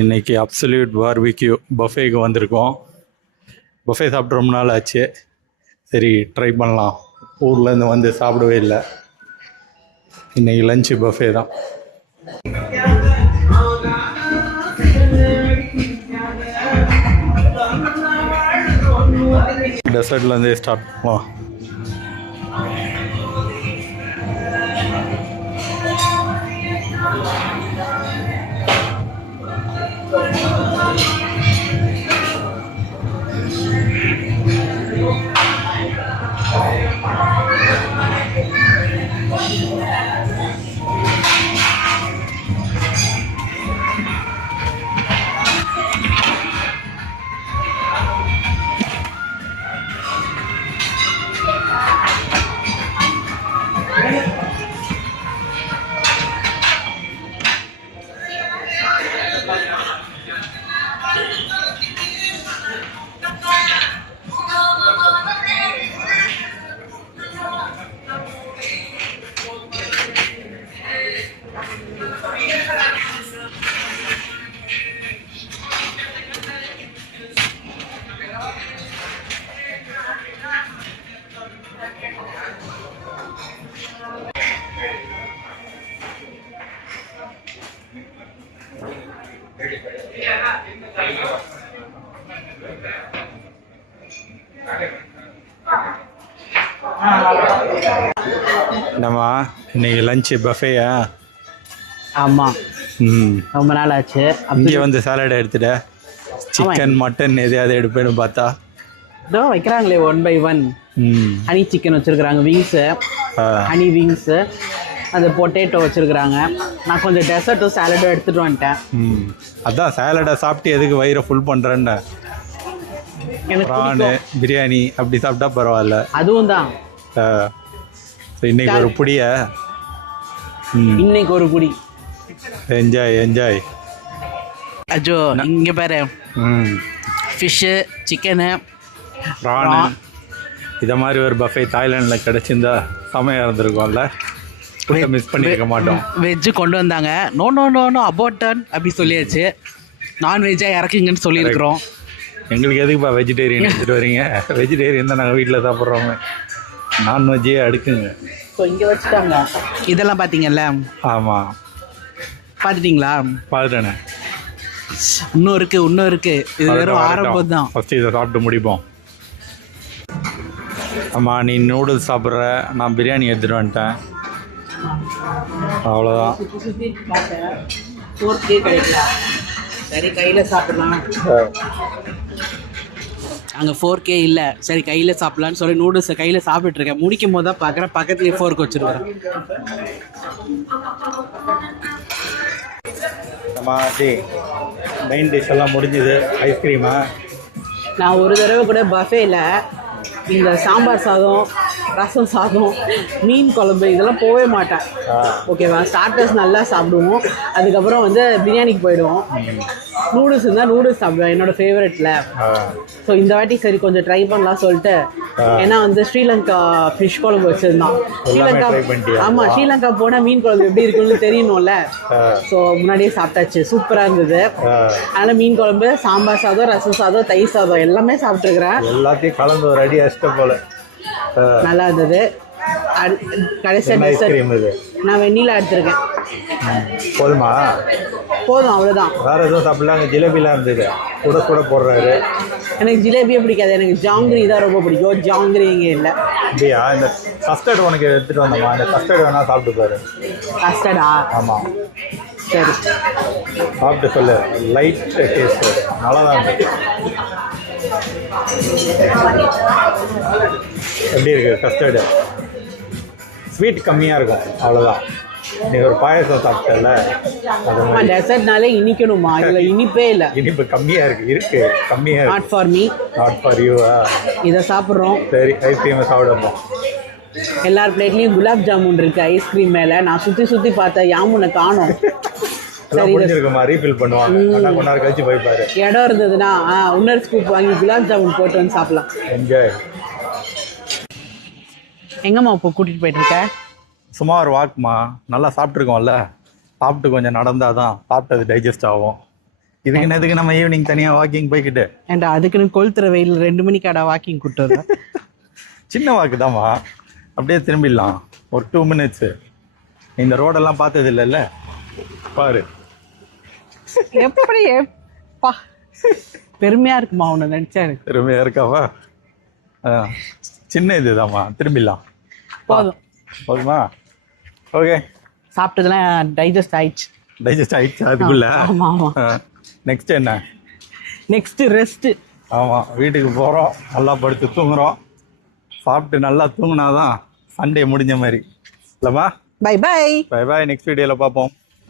இன்றைக்கி absolute barbecue பஃபேக்கு வந்திருக்கோம். Buffet சாப்பிட்டு ரொம்ப நாள் ஆச்சு, சரி ட்ரை பண்ணலாம். ஊர்லேருந்து வந்து சாப்பிடவே இல்லை. இன்றைக்கி லஞ்சு பஃபே தான். டெசர்ட்லேருந்தே ஸ்டார்ட் பண்ணலாம். நம்ம இன்னைக்கு லஞ்சு பஃபேயா? ஆமாம், ரொம்ப நாள் ஆச்சு. இங்கே வந்து சாலட் எடுத்துட்ட, சிக்கன் மட்டன் எதையாவது எடுப்பேன்னு பார்த்தா இதோ வைக்கிறாங்களே 1 by 1 ஹனி சிக்கன் வச்சுருக்குறாங்க, விங்ஸு, ஹனி விங்ஸு, அந்த பொட்டேட்டோ வச்சுருக்குறாங்க. நான் கொஞ்சம் டெசர்ட்டும் சாலடும் எடுத்துகிட்டு வந்துட்டேன். அதான் சாலடை சாப்பிட்டு எதுக்கு வயிறை ஃபுல் பண்ணுறேன்னு. ப்ரானு பிரியாணி அப்படி சாப்பிட்டா பரவாயில்ல. அதுவும் தான். இன்னைக்கு ஒரு புடிய, இன்னைக்கு ஒரு புடி. Enjoy enjoy. அஜோ இங்கே பாரு, ஃபிஷ்ஷு, சிக்கனு, ப்ரானு, இதை மாதிரி ஒரு பஃபே தாய்லாண்டில் கிடச்சிருந்தா செமையாக இருந்திருக்கும்ல. மிஸ் பண்ணியிருக்க மாட்டோம். வெஜ்ஜு கொண்டு வந்தாங்க. நோ நோ நோ நோ அபோட்டன் அப்படி சொல்லியாச்சு. நான்வெஜ்ஜாக இறக்குங்கன்னு சொல்லியிருக்கிறோம். எங்களுக்கு எதுக்குப்பா வெஜிடேரியன் எடுத்துகிட்டு வரீங்க? வெஜிடேரியன் தான் நாங்கள் வீட்டில் சாப்பிட்றோங்க, நான்வெஜ்ஜே அடுக்குங்க. ஸோ இங்கே வச்சுட்டாங்க. இதெல்லாம் பார்த்தீங்கல்ல? ஆமாம், பார்த்துட்டிங்களா? பார்த்துட்டேனே. இன்னும் இருக்குது. இது வெறும் ஆரம்பம் தான். ஃபஸ்ட்டு இதை சாப்பிட்டு முடிப்போம். ஆமாம், நீ நூடுல்ஸ் சாப்பிட்ற, நான் பிரியாணி எடுத்துகிட்டு வந்துட்டேன். அவ்வளோதான். சுற்றி பார்த்தேன், 4K கிடைக்கல. சரி கையில் சாப்பிட்லாம். அங்கே 4K இல்லை, சரி கையில் சாப்பிட்லான்னு சொல்லி நூடுல்ஸை கையில் சாப்பிட்டுருக்கேன். முடிக்கும் போது தான் பார்க்குறேன், பக்கத்துலேயே 4K வச்சுருக்கிறேன். மெயின் டிஷ் எல்லாம் முடிஞ்சுது. ஐஸ்கிரீமா? நான் ஒரு தடவை கூட பஃபேல இந்த சாம்பார் சாதம், ரசம் சாதம், மீன் குழம்பு இதெல்லாம் போகவே மாட்டேன். ஓகேவா? ஸ்டார்டர்ஸ் நல்லா சாப்பிடுவோம், அதுக்கப்புறம் வந்து பிரியாணிக்கு போயிடுவோம். நூடுல்ஸ் இருந்தால் நூடுல்ஸ் சாப்பிடுவேன், என்னோட ஃபேவரெட்டில். ஸோ இந்த வாட்டி சரி கொஞ்சம் ட்ரை பண்ணலாம் சொல்லிட்டு, ஏன்னா வந்து ஸ்ரீலங்கா ஃபிஷ் குழம்பு வச்சுருந்தான். ஆமாம், ஸ்ரீலங்கா போனால் மீன் குழம்பு எப்படி இருக்குன்னு தெரியணும்ல. ஸோ முன்னாடியே சாப்பிட்டாச்சு, சூப்பராக இருந்தது. அதனால் மீன் குழம்பு, சாம்பார் சாதம், ரசம் சாதம், தயிர் சாதம் எல்லாமே சாப்பிட்ருக்குறேன். எல்லாத்தையும் கலந்து ஒரு அடி அஷ்ட போல நல்லா இருந்தது. கடைசியாக நான் வெண்ணிலா எடுத்திருக்கேன். போதுமா? போதும், அவ்வளோதான். வேறு எதுவும் சாப்பிடலாம்? ஜிலேபிலாம் இருந்தது, கூட கூட போடுறாரு. எனக்கு ஜிலேபியே பிடிக்காது, எனக்கு ஜாங்கிரி தான் ரொம்ப பிடிக்கும். ஜாங்கிரி இங்கே இல்லை. அப்படியா? இந்த கஸ்டர்ட் உனக்கு எடுத்துகிட்டு வந்தோமா? இந்த கஸ்டர்ட் வேணால் சாப்பிட்டு பாரு. கஸ்டர்டா? ஆமாம், சரி சாப்பிட்டு சொல்லு. லைட் டேஸ்ட்டு நல்லா தான் இருக்கு. எப்படி இருக்கு கஸ்டர்டு? ஸ்வீட் கம்மியாக இருக்கும், அவ்வளோதான். நீ ஒரு பாயசம் சாப்பிட்டல, அது டெசர்ட்னாலே இனிக்கணுமா? இல்லை இனிப்பே இல்லை, இனிப்பு கம்மியாக இருக்கு கம்மியாக. Not for me, not for you. இதை சாப்பிட்றோம். சரி, ஐஸ்கிரீமை சாப்பிடுவோம். எல்லார் பிளேட்லேயும் குலாப் ஜாமுன் இருக்குது ஐஸ்கிரீம் மேலே. நான் சுற்றி பார்த்தேன், யாமுனை காணோம். சரி, ரீஃபில் பண்ணுவாங்க, கொஞ்ச நேரம் கழிச்சு போய் பாரு. இடம் இருந்ததுன்னா இன்னொரு ஸ்கூப் வாங்கி குலாப் ஜாமுன் போட்டு வந்து சாப்பிடலாம். என்ஜாய். எங்கம்மா இப்போ கூட்டிகிட்டு போயிட்டுருக்க? சும்மா ஒரு வாக்குமா. நல்லா சாப்பிட்ருக்கோம்ல, சாப்பிட்டு கொஞ்சம் நடந்தால் தான் சாப்பிட்டது டைஜஸ்ட் ஆகும். இதுக்கு என்னதுக்கு நம்ம ஈவினிங் தனியாக வாக்கிங் போய்கிட்டு ஏன்டா அதுக்குன்னு கொளுத்துற வெயில் 2 மணிக்காடா வாக்கிங் கூட்டு வர சின்ன வாக்கு தான்மா, அப்படியே திரும்பிடலாம். ஒரு 2 மினிட்ஸு. இந்த ரோடெல்லாம் பார்த்தது இல்லைல்ல, பாரு. எப்படி எப்பா பெருமையா இருக்குமா உன்னை நினைச்சா எனக்கு. பெருமையாக இருக்காவா? அதான் சின்ன இதுதாம்மா, திரும்பிடலாம். போதும் போதுமா? ஓகே. சாப்பிட்டதெல்லாம் டைஜஸ்ட் ஆயிடுச்சு. டைஜஸ்ட் ஆயிடுச்சு அதுக்குள்ள. ஆமா ஆமா. நெக்ஸ்ட் என்ன? Next rest. ஆமாம், வீட்டுக்கு போகிறோம், நல்லா படுத்து தூங்குறோம். சாப்பிட்டு நல்லா தூங்கினாதான் சண்டே முடிஞ்ச மாதிரி இல்லைம்மா? Bye bye. Bye bye. Next வீடியோவில் பார்ப்போம்.